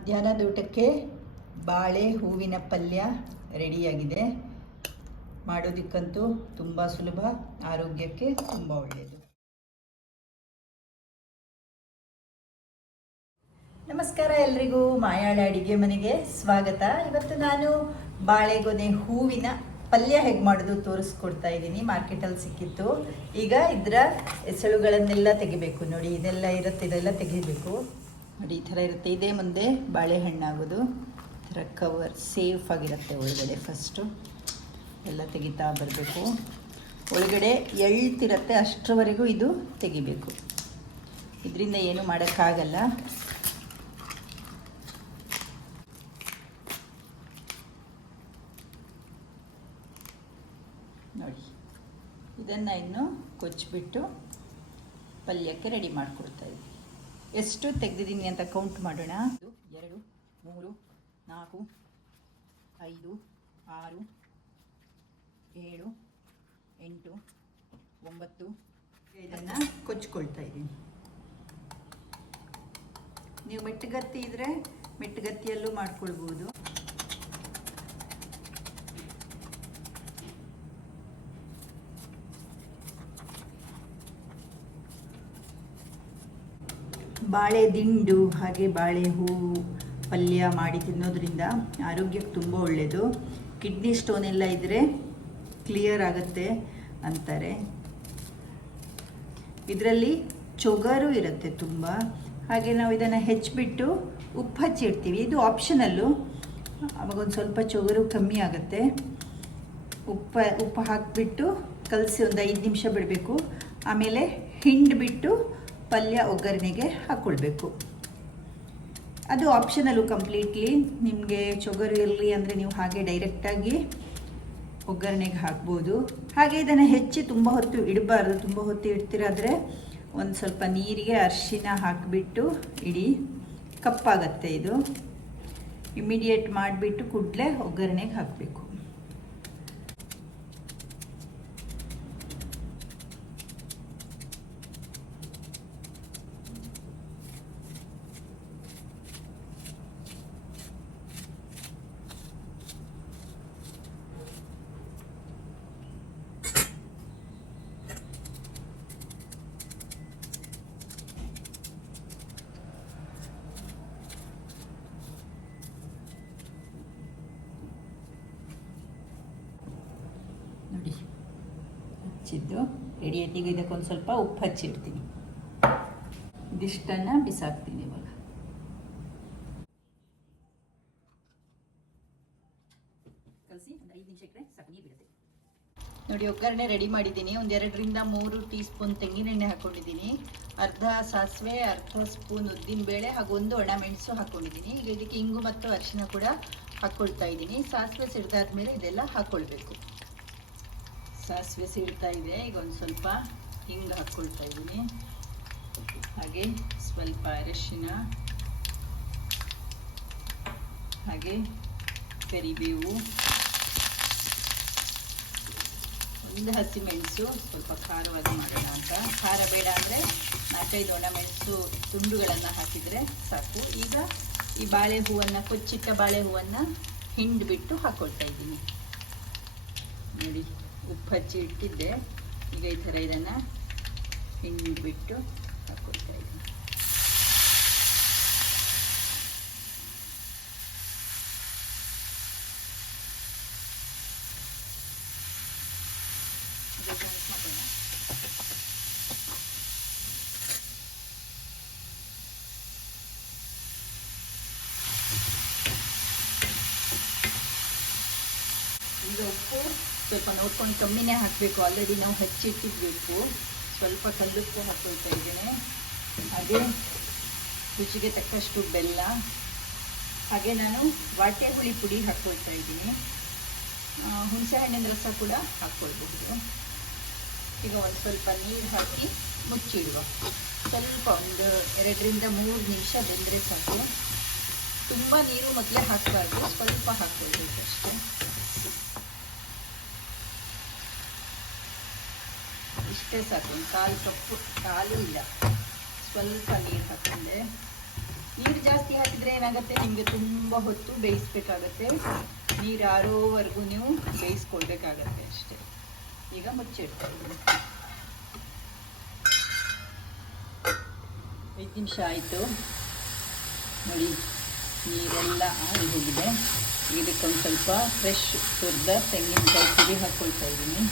ಮಧ್ಯಾಹ್ನದ ಊಟಕ್ಕೆ ಬಾಳೆ ಹೂವಿನ ಪಲ್ಯ ರೆಡಿಯಾಗಿದೆ. ಮಾಡೋದಕ್ಕಂತೂ ತುಂಬ ಸುಲಭ, ಆರೋಗ್ಯಕ್ಕೆ ತುಂಬ ಒಳ್ಳೆಯದು. ನಮಸ್ಕಾರ ಎಲ್ರಿಗೂ, ಮಾಯಾಳ ಅಡಿಗೆ ಮನೆಗೆ ಸ್ವಾಗತ. ಇವತ್ತು ನಾನು ಬಾಳೆಗೊನೆ ಹೂವಿನ ಪಲ್ಯ ಹೇಗೆ ಮಾಡೋದು ತೋರಿಸ್ಕೊಡ್ತಾ ಇದ್ದೀನಿ. ಮಾರ್ಕೆಟಲ್ಲಿ ಸಿಕ್ಕಿತ್ತು. ಈಗ ಇದರ ಎಸಳುಗಳನ್ನೆಲ್ಲ ತೆಗಿಬೇಕು. ನೋಡಿ, ಇದೆಲ್ಲ ಇರುತ್ತೆ, ಇದೆಲ್ಲ ತೆಗಿಬೇಕು. ನೋಡಿ, ಈ ಥರ ಇರುತ್ತೆ. ಇದೇ ಮುಂದೆ ಬಾಳೆಹಣ್ಣಾಗೋದು. ಈ ಥರ ಕವರ್ ಸೇಫ್ ಆಗಿರುತ್ತೆ ಒಳಗಡೆ. ಫಸ್ಟು ಎಲ್ಲ ತೆಗಿತಾ ಬರಬೇಕು. ಒಳಗಡೆ ಎಳ್ತಿರುತ್ತೆ, ಅಷ್ಟರವರೆಗೂ ಇದು ತೆಗಿಬೇಕು. ಇದರಿಂದ ಏನು ಮಾಡೋಕ್ಕಾಗಲ್ಲ. ನೋಡಿ, ಇದನ್ನು ಇನ್ನು ಕೊಚ್ಚಿಬಿಟ್ಟು ಪಲ್ಯಕ್ಕೆ ರೆಡಿ ಮಾಡಿಕೊಡ್ತಾ ಇದ್ದೀವಿ. ಎಷ್ಟು ತೆಗೆದಿದ್ದೀನಿ ಅಂತ ಕೌಂಟ್ ಮಾಡೋಣ. 2, 3, 4, 5, 6, 7, 8, 9 ಇದನ್ನು ಕೊಚ್ಕೊಳ್ತಾ ಇದ್ದೀನಿ. ನೀವು ಮೆಟ್ಟಗತ್ತಿ ಇದ್ದರೆ ಮೆಟ್ಟಗತ್ತಿಯಲ್ಲೂ ಮಾಡ್ಕೊಳ್ಬೋದು. ಬಾಳೆ ದಿಂಡು ಹಾಗೆ ಬಾಳೆ ಹೂವು ಪಲ್ಯ ಮಾಡಿ ತಿನ್ನೋದ್ರಿಂದ ಆರೋಗ್ಯಕ್ಕೆ ತುಂಬ ಒಳ್ಳೆಯದು. ಕಿಡ್ನಿ ಸ್ಟೋನ್ ಎಲ್ಲ ಇದ್ದರೆ ಕ್ಲಿಯರ್ ಆಗುತ್ತೆ ಅಂತಾರೆ. ಇದರಲ್ಲಿ ಚೊಗರು ಇರುತ್ತೆ ತುಂಬ. ಹಾಗೆ ನಾವು ಇದನ್ನು ಹೆಚ್ಚಿಬಿಟ್ಟು ಉಪ್ಪು ಹಚ್ಚಿಡ್ತೀವಿ. ಇದು ಆಪ್ಷನಲ್ಲು. ಅವಾಗೊಂದು ಸ್ವಲ್ಪ ಚೊಗರು ಕಮ್ಮಿ ಆಗುತ್ತೆ. ಉಪ್ಪು ಹಾಕಿಬಿಟ್ಟು ಕಲಸಿ ಒಂದು 5 ನಿಮಿಷ ಬಿಡಬೇಕು. ಆಮೇಲೆ ಹಿಂಡಿಬಿಟ್ಟು ಪಲ್ಯ ಒಗ್ಗರಣೆಗೆ ಹಾಕ್ಕೊಳ್ಬೇಕು. ಅದು ಆಪ್ಷನಲ್ಲು ಕಂಪ್ಲೀಟ್ಲಿ. ನಿಮಗೆ ಚೊಗರು ಇರಲಿ ಅಂದರೆ ನೀವು ಹಾಗೆ ಡೈರೆಕ್ಟಾಗಿ ಒಗ್ಗರಣೆಗೆ ಹಾಕ್ಬೋದು. ಹಾಗೆ ಇದನ್ನು ಹೆಚ್ಚಿ ತುಂಬ ಹೊತ್ತು ಇಡಬಾರ್ದು. ತುಂಬ ಹೊತ್ತು ಇಡ್ತಿರಾದರೆ ಒಂದು ಸ್ವಲ್ಪ ನೀರಿಗೆ ಅರಿಶಿನ ಹಾಕಿಬಿಟ್ಟು ಇಡಿ, ಕಪ್ಪಾಗತ್ತೆ ಇದು. ಇಮಿಡಿಯೇಟ್ ಮಾಡಿಬಿಟ್ಟು ಕೂಡಲೇ ಒಗ್ಗರಣೆಗೆ ಹಾಕಬೇಕು. ನೋಡಿ, ಹಚ್ಚಿದ್ದು ರೆಡಿ ಆಯ್ತು. ಈಗ ಇದಕ್ಕೊಂದು ಸ್ವಲ್ಪ ಉಪ್ಪು ಹಚ್ಚಿಡ್ತೀನಿ. ಇದಿಷ್ಟನ್ನು ಬಿಸಾಕ್ತೀನಿ ಇವಾಗ. ಕಲಸಿ ಒಂದು 5 ನಿಮಿಷ ಇಟ್ಟರೆ ಸಾಕು, ನೀರು ಬಿಡುತ್ತೆ. ನೋಡಿ, ಒಗ್ಗರಣೆ ರೆಡಿ ಮಾಡಿದ್ದೀನಿ. ಒಂದು 2 ರಿಂದ 3 ಟೀ ಸ್ಪೂನ್ ತೆಂಗಿನೆಣ್ಣೆ ಹಾಕ್ಕೊಂಡಿದ್ದೀನಿ. ಅರ್ಧ ಸಾಸಿವೆ, ಅರ್ಧ ಸ್ಪೂನ್ ಉದ್ದಿನಬೇಳೆ ಹಾಗೂ 1 ಒಣಮೆಣಸು ಹಾಕ್ಕೊಂಡಿದ್ದೀನಿ. ಈಗ ಇದಕ್ಕೆ ಇಂಗು ಮತ್ತು ಅರಿಶಿನ ಕೂಡ ಹಾಕ್ಕೊಳ್ತಾ ಇದ್ದೀನಿ. ಸಾಸಿವೆ ಸಿಡಿದಾದ್ಮೇಲೆ ಇದೆಲ್ಲ ಹಾಕ್ಕೊಳ್ಬೇಕು. ಸಾಸಿವೆ ಸಿಡ್ತಾ ಇದೆ. ಈಗ ಒಂದು ಸ್ವಲ್ಪ ಹಿಂಗೆ ಹಾಕ್ಕೊಳ್ತಾ ಇದ್ದೀನಿ. ಹಾಗೆ ಸ್ವಲ್ಪ ಅರಿಶಿನ, ಹಾಗೆ ಕರಿಬೇವು, ಒಂದು ಹಸಿಮೆಣಸು. ಸ್ವಲ್ಪ ಖಾರವಾಗಿ ಮಾಡೋಣ ಅಂತ. ಖಾರ ಬೇಡ ಅಂದರೆ 4-5 ಒಣಮೆಣಸು ತುಂಡುಗಳನ್ನು ಹಾಕಿದರೆ ಸಾಕು. ಈಗ ಈ ಬಾಳೆ ಹೂವನ್ನು, ಕೊಚ್ಚಿಟ್ಟ ಬಾಳೆ ಹೂವನ್ನು ಹಿಂಡಿಬಿಟ್ಟು ಹಾಕ್ಕೊಳ್ತಾ ಇದ್ದೀನಿ. ನೋಡಿ, ಉಪ್ಪು ಹಚ್ಚಿ ಇಟ್ಟಿದ್ದೆ. ಈಗ ಈ ಥರ ಇದನ್ನು ಹಿಂಡಿಬಿಟ್ಟು ಹಾಕ್ಕೊಳ್ತಾ ಇದ್ದೀನಿ. ಈಗ ಉಪ್ಪು ಸ್ವಲ್ಪ ನೋಡ್ಕೊಂಡು ಕಮ್ಮಿನೇ ಹಾಕಬೇಕು. ಆಲ್ರೆಡಿ ನಾವು ಹಚ್ಚಿಟ್ಟಿದ್ಬೇಕು. ಸ್ವಲ್ಪ ಕಲ್ಲುಪ್ಪು ಹಾಕ್ಕೊಳ್ತಾ ಇದ್ದೇನೆ. ಹಾಗೆ ರುಚಿಗೆ ತಕ್ಕಷ್ಟು ಬೆಲ್ಲ, ಹಾಗೆ ನಾನು ವಾಟೆ ಹುಳಿ ಪುಡಿ ಹಾಕ್ಕೊಳ್ತಾ ಇದ್ದೀನಿ. ಹುಣಸೆ ಹಣ್ಣಿನ ರಸ ಕೂಡ ಹಾಕ್ಕೊಳ್ಬಹುದು. ಈಗ ಒಂದು ಸ್ವಲ್ಪ ನೀರು ಹಾಕಿ ಮುಚ್ಚಿಡುವ. ಸ್ವಲ್ಪ ಒಂದು 2 ರಿಂದ 3 ನಿಮಿಷ ಬೆಂದರೆ ಸಾಕು. ತುಂಬ ನೀರು ಮೊದಲೇ ಹಾಕಬಾರ್ದು, ಸ್ವಲ್ಪ ಹಾಕ್ಕೊಳ್ಬೇಕು ಅಷ್ಟೇ. ಇಷ್ಟೇ ಸಾಕು. ಒಂದು 1/4 ಕಪ್ಪು, ಕಾಲು ಇಲ್ಲ, ಸ್ವಲ್ಪ ನೀರು ಹಾಕೊಂಡೆ. ನೀರು ಜಾಸ್ತಿ ಹಾಕಿದರೆ ಏನಾಗುತ್ತೆ, ನಿಮಗೆ ತುಂಬ ಹೊತ್ತು ಬೇಯಿಸ್ಬೇಕಾಗತ್ತೆ. ನೀರು ಆರೋವರೆಗೂ ನೀವು ಬೇಯಿಸ್ಕೊಳ್ಬೇಕಾಗತ್ತೆ ಅಷ್ಟೇ. ಈಗ ಮುಚ್ಚಿಡ್ತಾ ಇದ್ದೀನಿ. 5 ನಿಮಿಷ ಆಯಿತು ನೋಡಿ, ನೀರೆಲ್ಲ ಆರಿ ಹೋಗಿದೆ. ಇದಕ್ಕೊಂದು ಸ್ವಲ್ಪ ಫ್ರೆಶ್ ತುರಿದ ತೆಂಗಿನಕಾಯಿ ತುರಿ ಹಾಕ್ಕೊಳ್ತಾ ಇದ್ದೀನಿ.